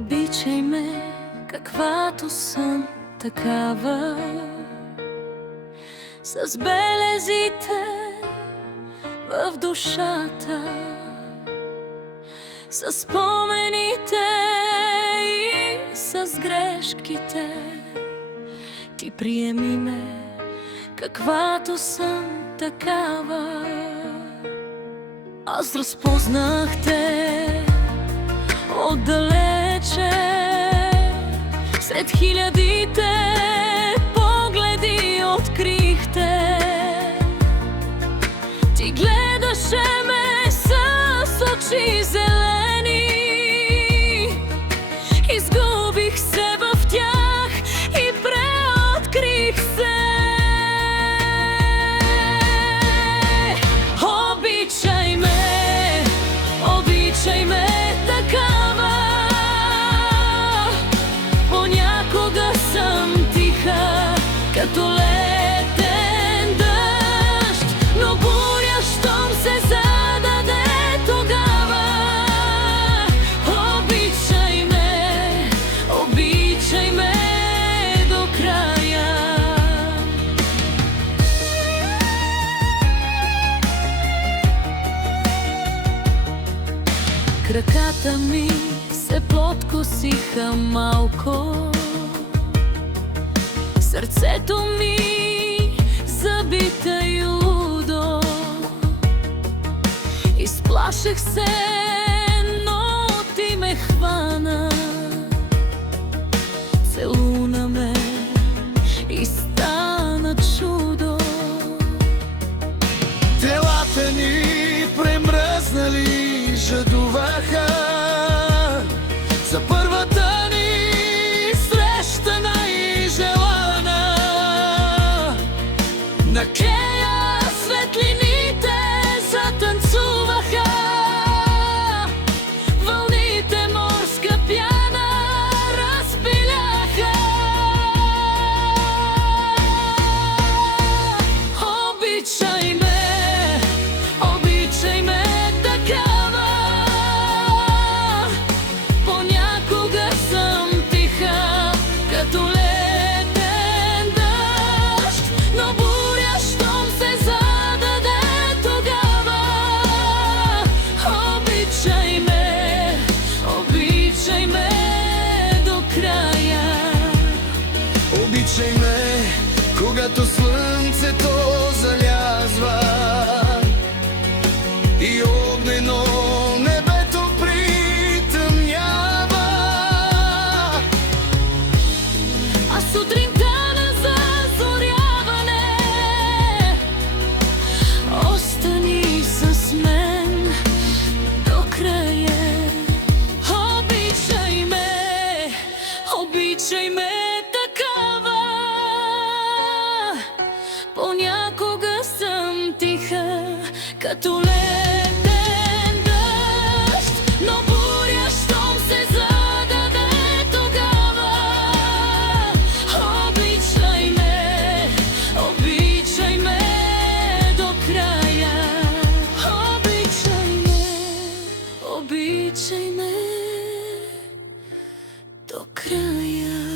Обичай ме, каквато съм такава, с белезите в душата, с спомените и с грешките. Ти приеми ме, каквато съм такава. Аз разпознах те отдалече, сред хилядите погледи открихте. Ти гледаше ме с очи зелени, изгубих се в тях и преоткрих се. Обичай ме, обичай ме такава. Понякога съм тиха, като летен дъжд, но буря, щом се зададе тогава. Обичай ме до края. Краката ми се подкосиха малко, сърцето ми забита юдо. Изплашех се, но ти ме хвана, целуна ме и стана чудо. Телата ни премръзнали жадуваха за първата ни среща най-желана. На кея светлините затанцуваха, вълните морска пяна разпиляха. Обичай ме, обичай ме такава. Понякога съм тиха, като летен дъжд, но буря, щом се зададе тогава. Обичай ме до края. Обичай ме, когато слънцето залязва и огнено небето притъмнява, А сутринта на зазоряване остани с мен до края. Обичай ме такава. Понякога съм тиха, като летен дъжд, но буря, щом се зададе тогава. Обичай ме до края. Обичай ме до края.